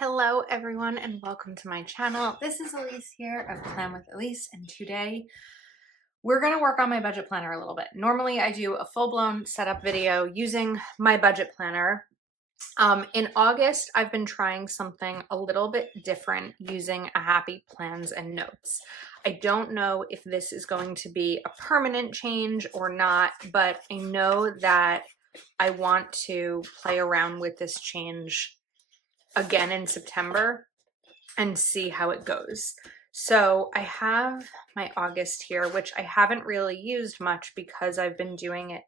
Hello everyone and welcome to my channel. This is Elise here of Plan with Elise, and today we're going to work on my budget planner a little bit. Normally I do a full-blown setup video using my budget planner. In August I've been trying something a little bit different using a Happy Plans and Notes. I don't know if this is going to be a permanent change or not, but I know that I want to play around with this change again in September and see how it goes. So I have my August here, which I haven't really used much because I've been doing it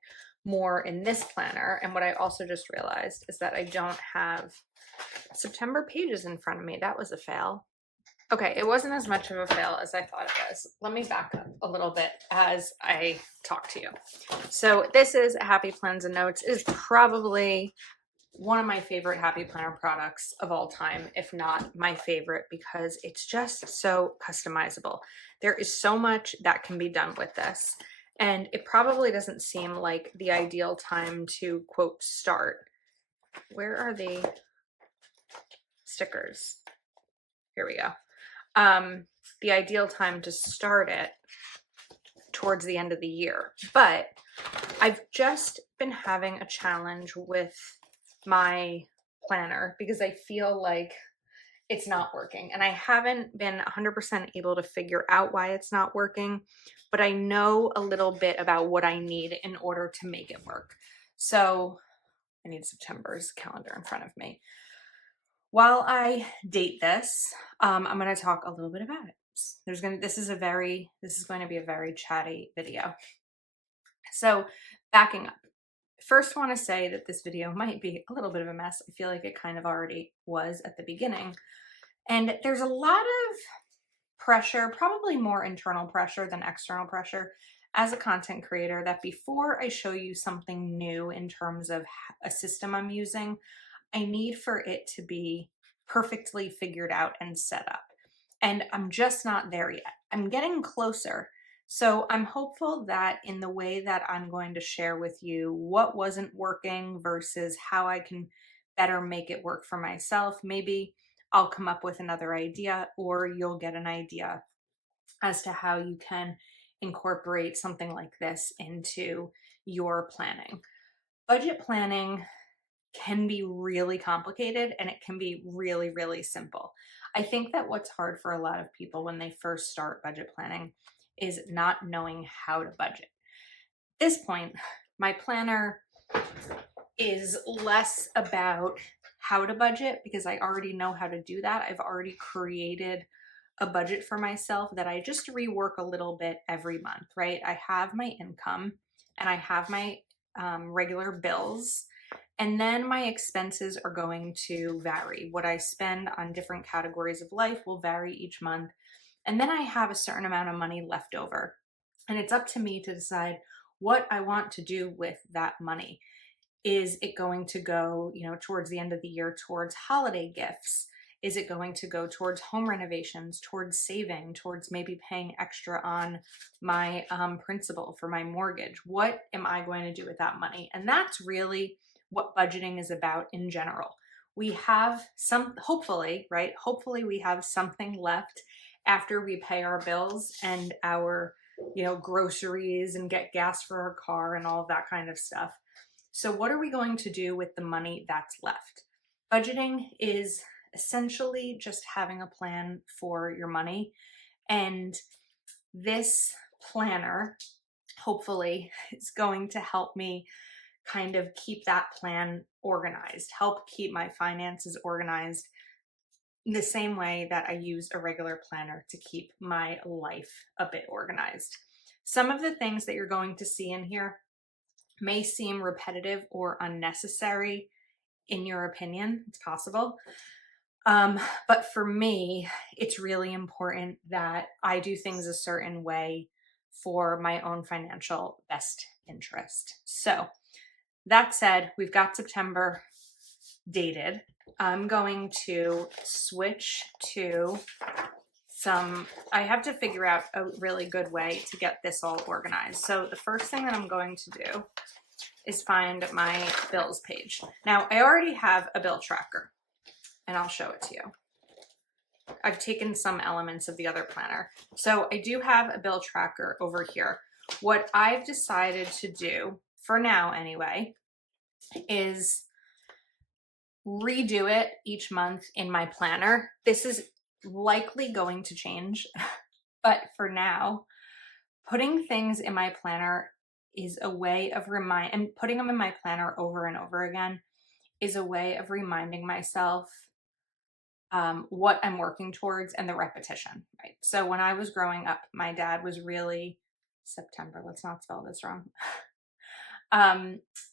more in this planner. And what I also just realized is that I don't have September pages in front of me. That was a fail. Okay, it wasn't as much of a fail as I thought it was. Let me back up a little bit as I talk to you. So this is Happy Plans and Notes. It is probably one of my favorite Happy Planner products of all time, if not my favorite, because it's just so customizable. There is so much that can be done with this, and it probably doesn't seem like the ideal time to, quote, start. Where are the stickers? Here we go. The ideal time to start it towards the end of the year, but I've just been having a challenge with my planner because I feel like it's not working, and I haven't been 100% able to figure out why it's not working, but I know a little bit about what I need in order to make it work. So I need September's calendar in front of me. While I date this, I'm going to talk a little bit about it. This is going to be a very chatty video. So backing up. First, want to say that this video might be a little bit of a mess. I feel like it kind of already was at the beginning. And there's a lot of pressure, probably more internal pressure than external pressure, as a content creator, that before I show you something new in terms of a system I'm using, I need for it to be perfectly figured out and set up. And I'm just not there yet. I'm getting closer. So I'm hopeful that in the way that I'm going to share with you what wasn't working versus how I can better make it work for myself, maybe I'll come up with another idea, or you'll get an idea as to how you can incorporate something like this into your planning. Budget planning can be really complicated, and it can be really, really simple. I think that what's hard for a lot of people when they first start budget planning is not knowing how to budget. At this point, my planner is less about how to budget because I already know how to do that. I've already created a budget for myself that I just rework a little bit every month, right? I have my income and I have my regular bills, and then my expenses are going to vary. What I spend on different categories of life will vary each month. And then I have a certain amount of money left over. And it's up to me to decide what I want to do with that money. Is it going to go, towards the end of the year towards holiday gifts? Is it going to go towards home renovations, towards saving, towards maybe paying extra on my principal for my mortgage? What am I going to do with that money? And that's really what budgeting is about in general. We have hopefully, right? Hopefully we have something left after we pay our bills and our, groceries and get gas for our car and all of that kind of stuff. So what are we going to do with the money that's left? Budgeting is essentially just having a plan for your money. And this planner, hopefully, is going to help me kind of keep that plan organized, help keep my finances organized in the same way that I use a regular planner to keep my life a bit organized. Some of the things that you're going to see in here may seem repetitive or unnecessary in your opinion. It's possible. But for me, it's really important that I do things a certain way for my own financial best interest. So that said, we've got September dated. I'm going to switch to I have to figure out a really good way to get this all organized. So the first thing that I'm going to do is find my bills page. Now, I already have a bill tracker. and I'll show it to you. I've taken some elements of the other planner. So I do have a bill tracker over here. What I've decided to do, for now anyway, is redo it each month in my planner. This is likely going to change, but for now, putting things in my planner is a way of and putting them in my planner over and over again is a way of reminding myself what I'm working towards and the repetition, right? So when I was growing up, my dad was really, September, let's not spell this wrong.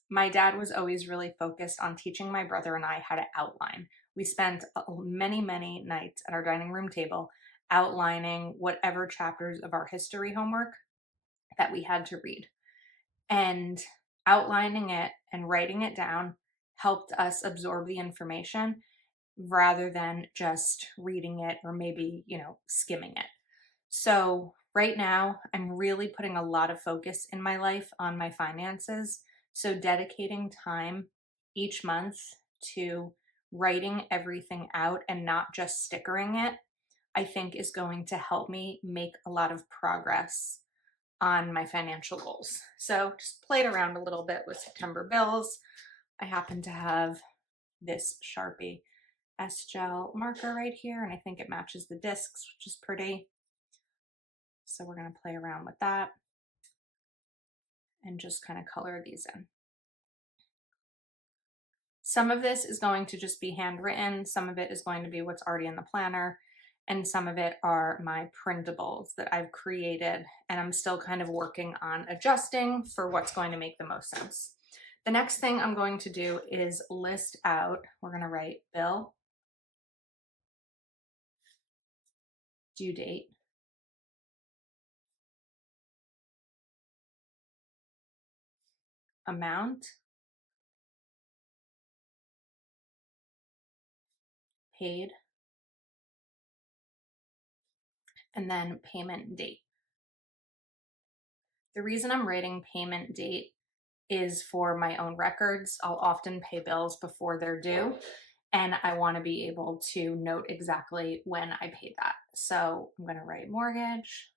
My dad was always really focused on teaching my brother and I how to outline. We spent many, many nights at our dining room table outlining whatever chapters of our history homework that we had to read. And outlining it and writing it down helped us absorb the information rather than just reading it or maybe, skimming it. So right now, I'm really putting a lot of focus in my life on my finances. So dedicating time each month to writing everything out and not just stickering it, I think is going to help me make a lot of progress on my financial goals. So just played around a little bit with September bills. I happen to have this Sharpie S-Gel marker right here, and I think it matches the discs, which is pretty. So we're going to play around with that and just kind of color these in. Some of this is going to just be handwritten. Some of it is going to be what's already in the planner. And some of it are my printables that I've created. And I'm still kind of working on adjusting for what's going to make the most sense. The next thing I'm going to do is list out, we're going to write bill, due date, amount, paid, and then payment date. The reason I'm writing payment date is for my own records. I'll often pay bills before they're due, and I want to be able to note exactly when I paid that. So I'm going to write mortgage,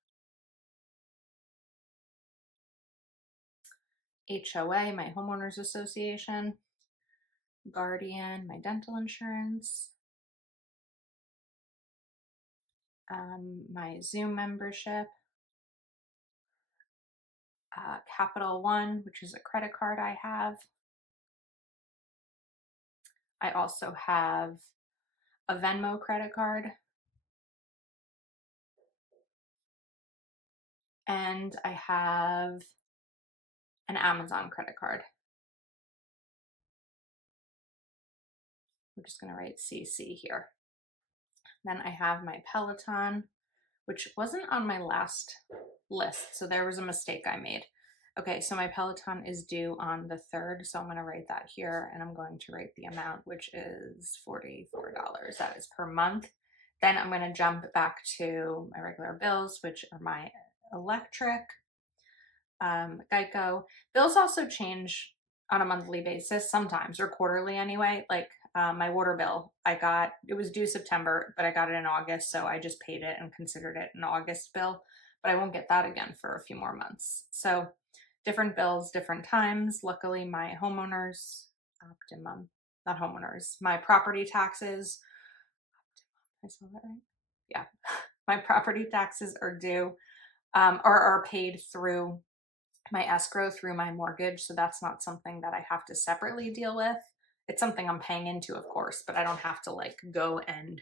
HOA, my homeowners association, Guardian, my dental insurance, my Zoom membership, Capital One, which is a credit card I have. I also have a Venmo credit card, and I have an Amazon credit card. We're just going to write CC here. Then I have my Peloton, which wasn't on my last list, so there was a mistake I made. Okay, so my Peloton is due on the 3rd, so I'm going to write that here, and I'm going to write the amount, which is $44. That is per month. Then I'm going to jump back to my regular bills, which are my electric, Geico. Bills also change on a monthly basis sometimes, or quarterly anyway. Like my water bill, it was due September, but I got it in August, so I just paid it and considered it an August bill, but I won't get that again for a few more months. So different bills, different times. Luckily, my homeowners, not homeowners, my property taxes, I saw that right? Yeah. My property taxes are due, or are paid through my escrow through my mortgage. So that's not something that I have to separately deal with. It's something I'm paying into, of course, but I don't have to go and,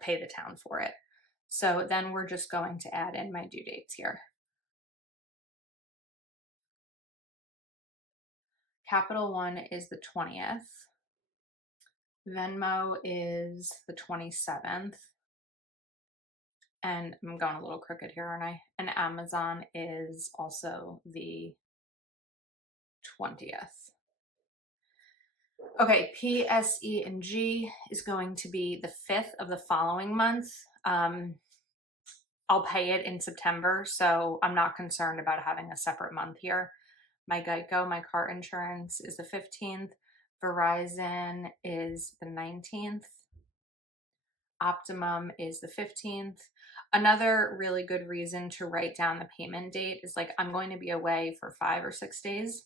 pay the town for it. So then we're just going to add in my due dates here. Capital One is the 20th. Venmo is the 27th. And I'm going a little crooked here, aren't I? And Amazon is also the 20th. Okay, P, S, E, and G is going to be the 5th of the following month. I'll pay it in September, so I'm not concerned about having a separate month here. My Geico, my car insurance is the 15th. Verizon is the 19th. Optimum is the 15th. Another really good reason to write down the payment date is like I'm going to be away for 5 or 6 days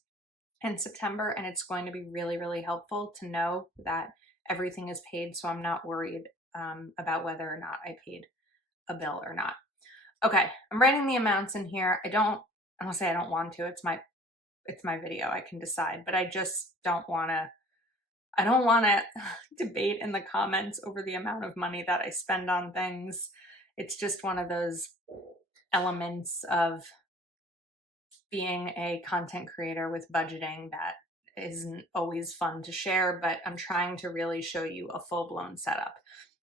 in September, and it's going to be really, really helpful to know that everything is paid, so I'm not worried about whether or not I paid a bill or not. Okay, I'm writing the amounts in here. I don't say I don't want to. It's my video. I can decide, but I just don't want to. I don't want to debate in the comments over the amount of money that I spend on things. It's just one of those elements of being a content creator with budgeting that isn't always fun to share, but I'm trying to really show you a full-blown setup.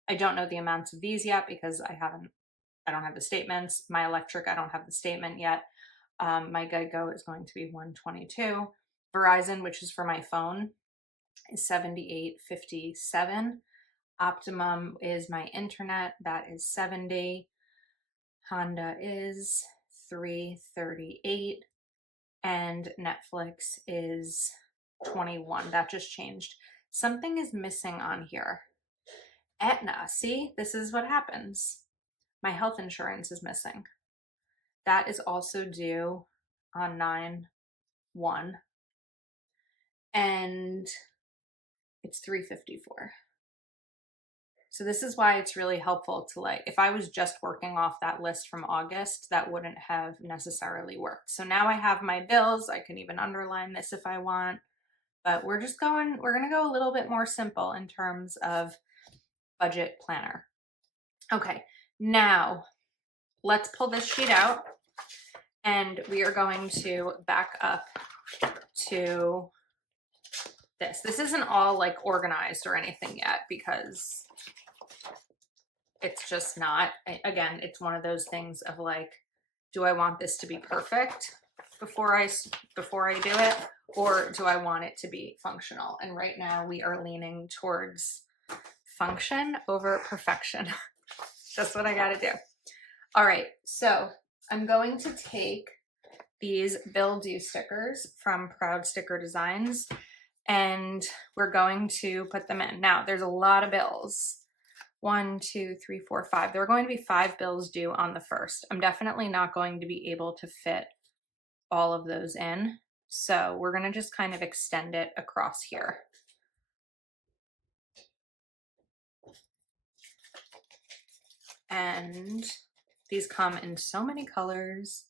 I don't know the amounts of these yet because I don't have the statements. My electric, I don't have the statement yet. My Geico is going to be $122. Verizon, which is for my phone, is $78.57. Optimum is my internet, that is $70. Honda is $338, and Netflix is $21. That just changed. Something is missing on here. Aetna, see, this is what happens. My health insurance is missing. That is also due on 9/1, and it's $354. So this is why it's really helpful to, like, if I was just working off that list from August, that wouldn't have necessarily worked. So now I have my bills. I can even underline this if I want, but we're going to go a little bit more simple in terms of budget planner. Okay, now let's pull this sheet out and we are going to back up to this. This isn't all like organized or anything yet because it's just not. Again, it's one of those things of like, do I want this to be perfect before I do it, or do I want it to be functional? And right now we are leaning towards function over perfection. That's what I got to do. All right, so I'm going to take these Bill Due stickers from Proud Sticker Designs, and we're going to put them in. Now, there's a lot of bills. 1, 2, 3, 4, 5. There are going to be 5 bills due on the 1st. I'm definitely not going to be able to fit all of those in. So we're going to just kind of extend it across here. And these come in so many colors.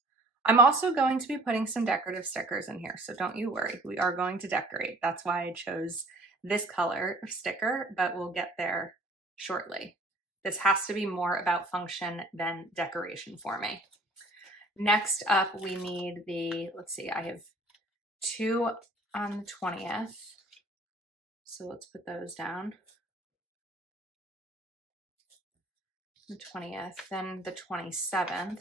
I'm also going to be putting some decorative stickers in here, so don't you worry. We are going to decorate. That's why I chose this color sticker, but we'll get there shortly. This has to be more about function than decoration for me. Next up, we need the, let's see, I have 2 on the 20th. So let's put those down. The 20th, then the 27th.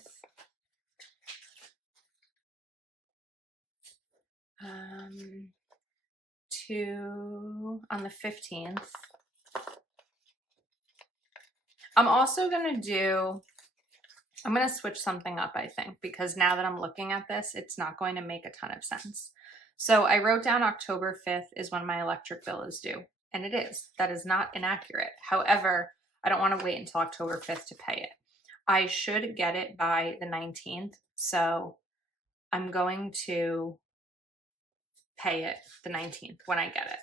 2 on the 15th. I'm also going to switch something up, I think, because now that I'm looking at this, it's not going to make a ton of sense. So I wrote down October 5th is when my electric bill is due, and it is. That is not inaccurate. However, I don't want to wait until October 5th to pay it. I should get it by the 19th, so I'm going to pay it the 19th when I get it.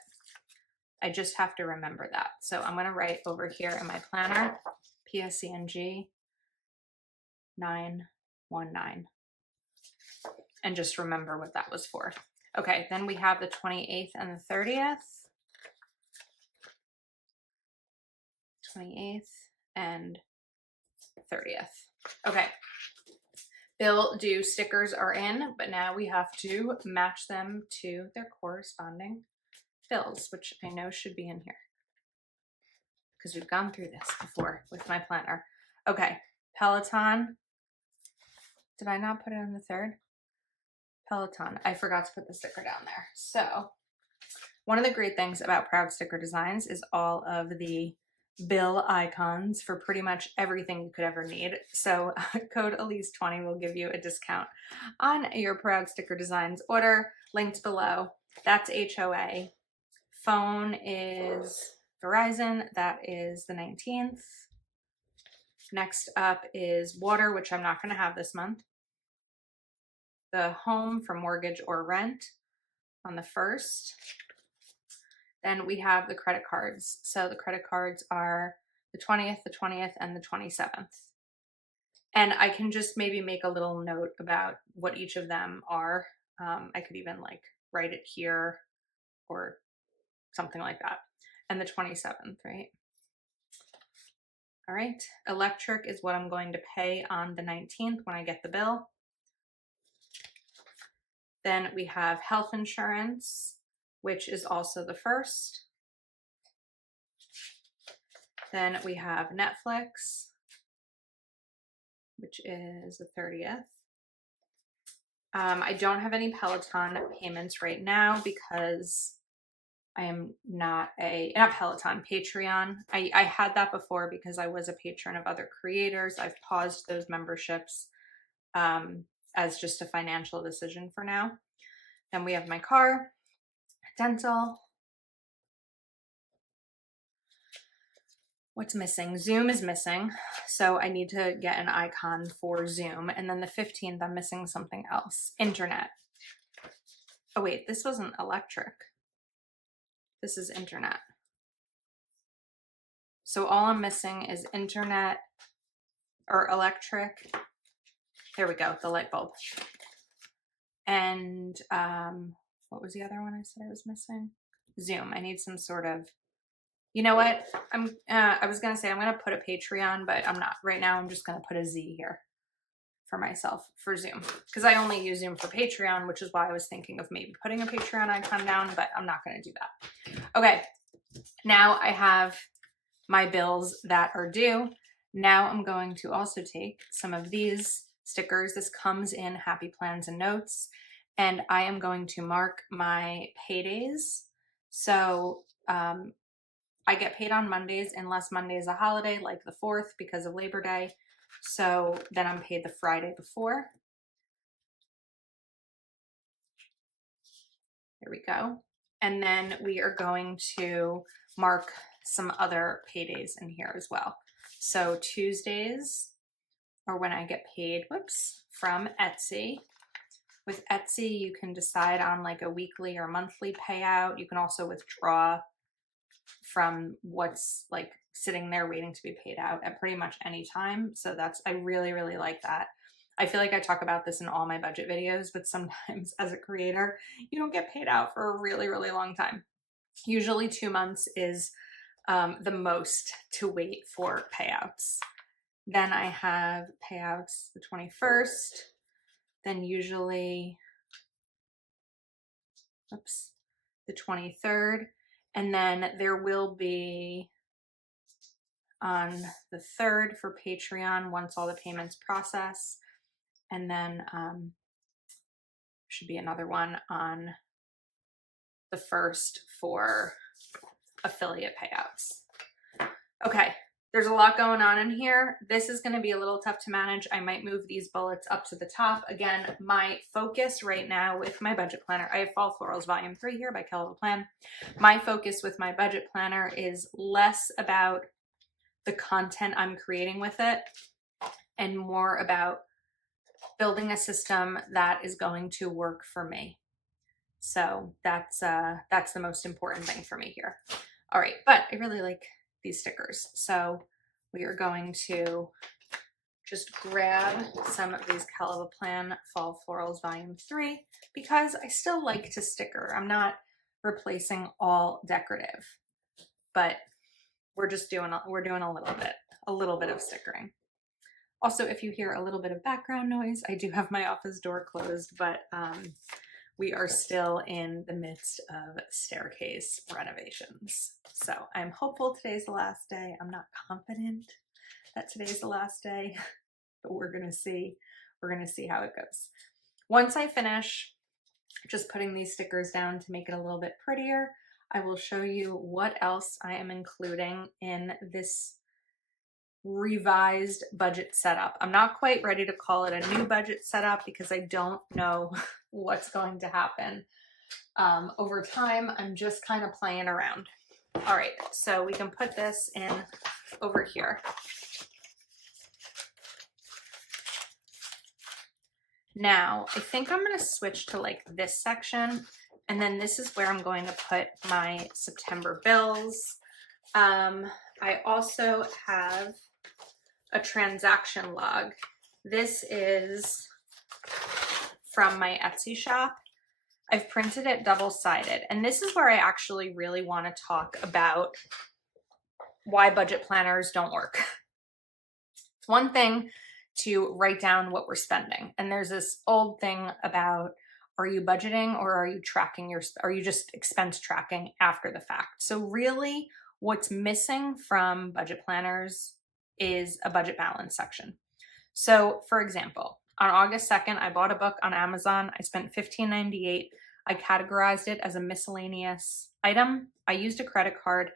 I just have to remember that. So I'm going to write over here in my planner, PSE&G 919, and just remember what that was for. Okay, then we have the 28th and the 30th. 28th and 30th. Okay. Bill Due stickers are in, but now we have to match them to their corresponding bills, which I know should be in here because we've gone through this before with my planner. Okay, Peloton. Did I not put it in the 3rd? Peloton. I forgot to put the sticker down there. So one of the great things about Proud Sticker Designs is all of the bill icons for pretty much everything you could ever need. So code Elise20 will give you a discount on your Proud Sticker Designs order, linked below. That's HOA. Phone is Verizon, that is the 19th. Next up is water, which I'm not going to have this month. The home for mortgage or rent on the 1st. Then we have the credit cards. So the credit cards are the 20th, the 20th, and the 27th. And I can just maybe make a little note about what each of them are. I could even like write it here or something like that. And the 27th, right? All right. Electric is what I'm going to pay on the 19th when I get the bill. Then we have health insurance, which is also the 1st. Then we have Netflix, which is the 30th. I don't have any Peloton payments right now because I am not Peloton, Patreon. I had that before because I was a patron of other creators. I've paused those memberships as just a financial decision for now. Then we have my car, dental. What's missing? Zoom is missing. So I need to get an icon for Zoom. And then the 15th, I'm missing something else. Internet. Oh wait, this wasn't electric. This is internet. So all I'm missing is internet or electric. There we go, the light bulb. And what was the other one I said I was missing? Zoom. I need some sort of, you know what? I was gonna say I'm gonna put a Patreon, but I'm not. Right now I'm just gonna put a Z here for myself for Zoom. Because I only use Zoom for Patreon, which is why I was thinking of maybe putting a Patreon icon down, but I'm not gonna do that. Okay, now I have my bills that are due. Now I'm going to also take some of these stickers. This comes in Happy Plans and Notes, and I am going to mark my paydays. So I get paid on Mondays unless Monday is a holiday like the 4th because of Labor Day. So then I'm paid the Friday before. There we go. And then we are going to mark some other paydays in here as well. So Tuesdays are when I get paid, from Etsy. With Etsy, you can decide on like a weekly or monthly payout. You can also withdraw from what's like sitting there waiting to be paid out at pretty much any time. So I really, really like that. I feel like I talk about this in all my budget videos, but sometimes as a creator, you don't get paid out for a really, really long time. Usually 2 months is the most to wait for payouts. Then I have payouts the 21st, then usually, the 23rd, and then there will be on the 3rd for Patreon once all the payments process, and then should be another one on the 1st for affiliate payouts. Okay, there's a lot going on in here. This is going to be a little tough to manage. I might move these bullets up to the top. Again, my focus right now with my budget planner, I have Fall Florals Volume 3 here by Kelly LaPlan. My focus with my budget planner is less about the content I'm creating with it and more about building a system that is going to work for me. So that's the most important thing for me here. All right, but I really like these stickers. So we are going to just grab some of these Kelly LaPlan Fall Florals Volume 3 because I still like to sticker. I'm not replacing all decorative, but we're doing a little bit of stickering. Also, if you hear a little bit of background noise, I do have my office door closed, but we are still in the midst of staircase renovations. So I'm hopeful today's the last day. I'm not confident that today's the last day, but we're gonna see. We're gonna see how it goes. Once I finish just putting these stickers down to make it a little bit prettier, I will show you what else I am including in this revised budget setup. I'm not quite ready to call it a new budget setup because I don't know what's going to happen over time. I'm just kind of playing around. All right, so we can put this in over here. Now, I think I'm going to switch to like this section, and then this is where I'm going to put my September bills. I also have a transaction log. This is from my Etsy shop. I've printed it double-sided, and this is where I actually really want to talk about why budget planners don't work. It's one thing to write down what we're spending, and there's this old thing about, are you budgeting or are you tracking are you just expense tracking after the fact? So really what's missing from budget planners is a budget balance section. So for example, on August 2nd, I bought a book on Amazon. I spent $15.98. I categorized it as a miscellaneous item. I used a credit card,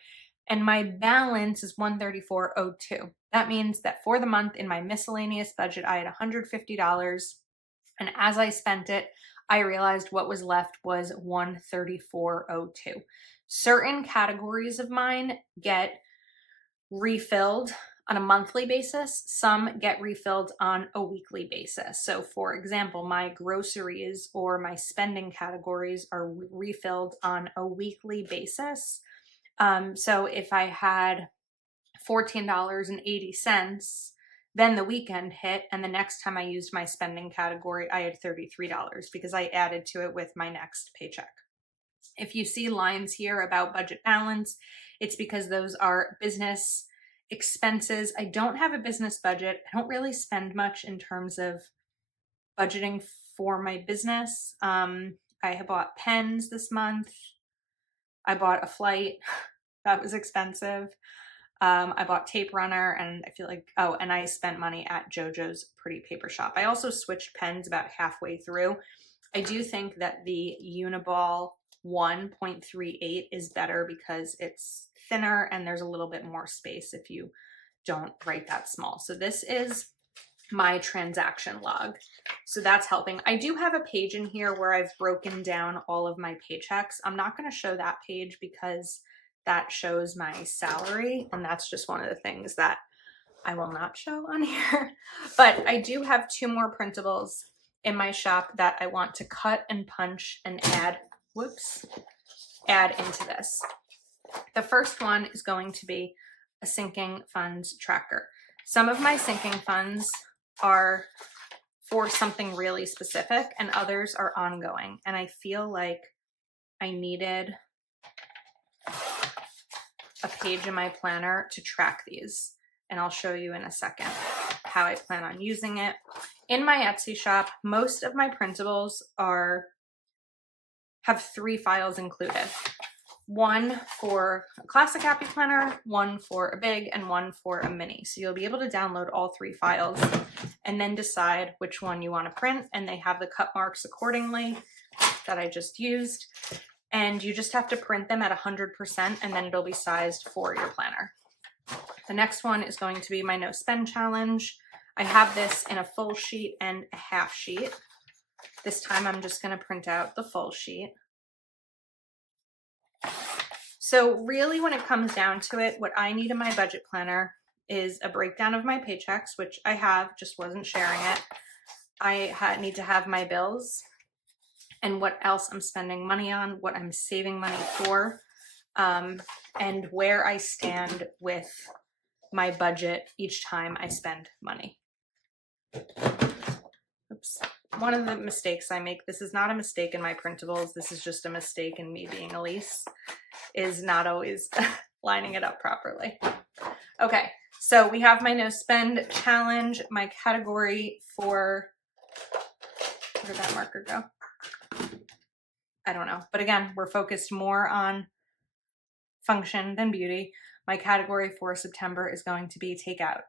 and my balance is $134.02. That means that for the month in my miscellaneous budget, I had $150. And as I spent it, I realized what was left was $134.02. Certain categories of mine get refilled on a monthly basis. Some get refilled on a weekly basis. So for example, my groceries or my spending categories are refilled on a weekly basis. So if I had $14.80, then the weekend hit, and the next time I used my spending category, I had $33 because I added to it with my next paycheck. If you see lines here about budget balance, it's because those are business expenses. I don't have a business budget. I don't really spend much in terms of budgeting for my business. I have bought pens this month. I bought a flight. That was expensive. I bought tape runner, and I feel like, oh, and I spent money at JoJo's Pretty Paper Shop. I also switched pens about halfway through. I do think that the Uniball 1.38 is better because it's thinner and there's a little bit more space if you don't write that small. So this is my transaction log. So that's helping. I do have a page in here where I've broken down all of my paychecks. I'm not going to show that page because that shows my salary, and that's just one of the things that I will not show on here. But I do have 2 more printables in my shop that I want to cut and punch and add into this. The first one is going to be a sinking funds tracker. Some of my sinking funds are for something really specific, and others are ongoing. And I feel like I needed a page in my planner to track these, and I'll show you in a second how I plan on using it. In my Etsy shop, most of my printables have 3 files included. One for a classic happy planner, one for a big, and one for a mini. So you'll be able to download all 3 files and then decide which one you want to print, and they have the cut marks accordingly that I just used. And you just have to print them at 100%, and then it'll be sized for your planner. The next one is going to be my no spend challenge. I have this in a full sheet and a half sheet. This time I'm just going to print out the full sheet. So really, when it comes down to it, what I need in my budget planner is a breakdown of my paychecks, which I have, just wasn't sharing it. I need to have my bills and what else I'm spending money on, what I'm saving money for, and where I stand with my budget each time I spend money. Oops. One of the mistakes I make, this is not a mistake in my printables, this is just a mistake in me being Elise, is not always lining it up properly. Okay, so we have my no spend challenge, my category for, where did that marker go? I don't know. But again, we're focused more on function than beauty. My category for September is going to be takeout.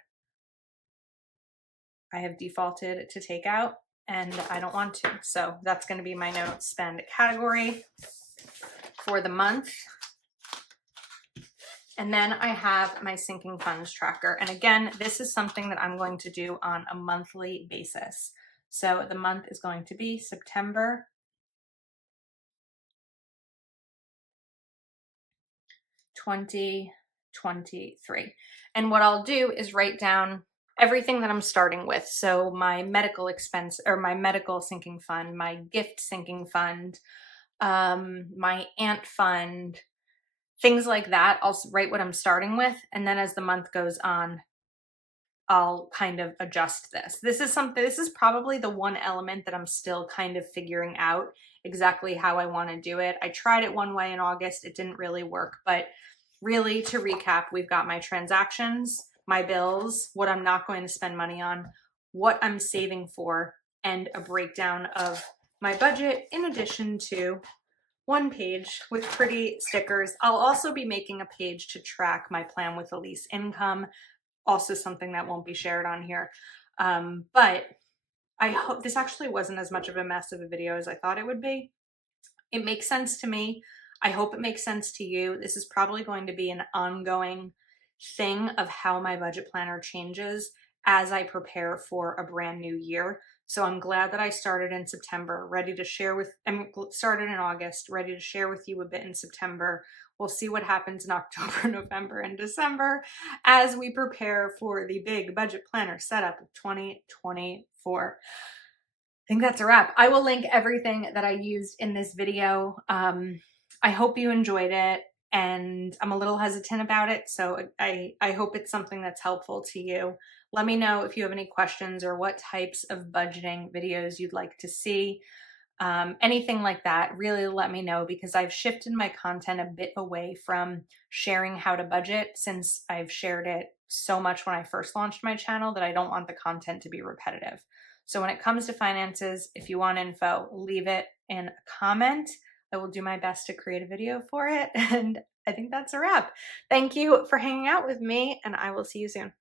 I have defaulted to takeout, and I don't want to. So that's going to be my no spend category for the month. And then I have my sinking funds tracker. And again, this is something that I'm going to do on a monthly basis. So the month is going to be September 2023. And what I'll do is write down everything that I'm starting with. So my medical expense, or my medical sinking fund, my gift sinking fund, my aunt fund, things like that. I'll write what I'm starting with. And then as the month goes on, I'll kind of adjust this. This is probably the one element that I'm still kind of figuring out exactly how I want to do it. I tried it one way in August. It didn't really work, but really, to recap, we've got my transactions, my bills, what I'm not going to spend money on, what I'm saving for, and a breakdown of my budget, in addition to one page with pretty stickers. I'll also be making a page to track my plan with Elise income, also something that won't be shared on here. But I hope this actually wasn't as much of a mess of a video as I thought it would be. It makes sense to me. I hope it makes sense to you. This is probably going to be an ongoing thing of how my budget planner changes as I prepare for a brand new year. So I'm glad that I started in September, started in August, ready to share with you a bit in September. We'll see what happens in October, November, and December as we prepare for the big budget planner setup of 2024. I think that's a wrap. I will link everything that I used in this video. I hope you enjoyed it, and I'm a little hesitant about it, so I hope it's something that's helpful to you. Let me know if you have any questions or what types of budgeting videos you'd like to see. Anything like that, really let me know, because I've shifted my content a bit away from sharing how to budget, since I've shared it so much when I first launched my channel that I don't want the content to be repetitive. So when it comes to finances, if you want info, leave it in a comment. I will do my best to create a video for it. And I think that's a wrap. Thank you for hanging out with me, and I will see you soon.